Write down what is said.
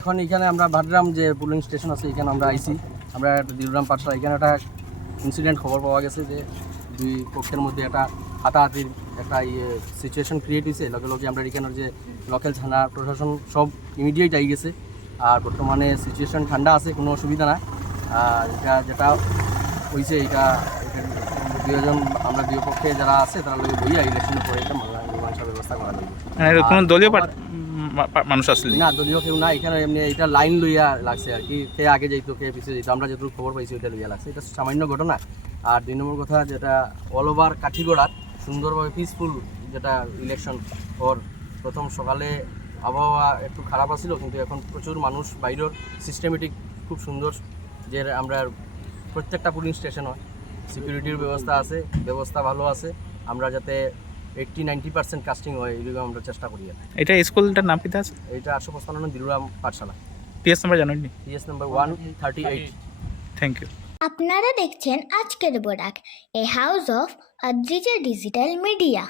এখন এখানে আমরা ভাটগ্রাম যে পুলিং স্টেশন আছে এখানে আমরা আইছি। আমরা দিলগ্রাম পাঠশালা এখানে একটা ইনসিডেন্ট খবর পাওয়া গেছে যে দুই পক্ষের মধ্যে একটা হাতাহাতির একটা সিচুয়েশন ক্রিয়েট হয়েছে। লগে লগে আমরা এখানের যে লোকাল থানা প্রশাসন সব ইমিডিয়েট আই গেছে। আর বর্তমানে সিচুয়েশন ঠান্ডা আছে, কোনো অসুবিধা না। আর এটা যেটা হয়েছে এটা দুজন আমরা দুই পক্ষে যারা আছে তারা লগে বইয়া ইলেকশনের পরে এটা মীমাংসা ব্যবস্থা করা যাবে। কোনো দলীয় মানুষ আসলে না, দলীয় কেউ না এখানে, এমনি এটা লাইন লইয়া লাগছে আর কি, কে আগে যাইতো কে পিছিয়ে যাইতো, আমরা যেটুকু খবর পাইছি ওইটা লইয়া লাগছে। এটা সামান্য ঘটনা। আর 2 নম্বর কথা যেটা অল ওভার কাঠিগড়ার সুন্দরভাবে পিসফুল যেটা ইলেকশন ওর প্রথম সকালে আবহাওয়া একটু খারাপ আছিল, কিন্তু এখন প্রচুর মানুষ বাইরের সিস্টেমেটিক খুব সুন্দর যে আমরা প্রত্যেকটা পুলিং স্টেশন হয় সিকিউরিটির ব্যবস্থা আছে, ব্যবস্থা ভালো আছে। আমরা যাতে 80-90% কাস্টিং হয় এরকম আমরা চেষ্টা করি। এটা স্কুলটার নাম কি আছে? এটা 855 দিলগ্রাম পাঠশালা। পিএস নাম্বার জানেন? PS number 138। Thank you. আপনারা দেখছেন আজকের Barak, a house of Adrija digital media.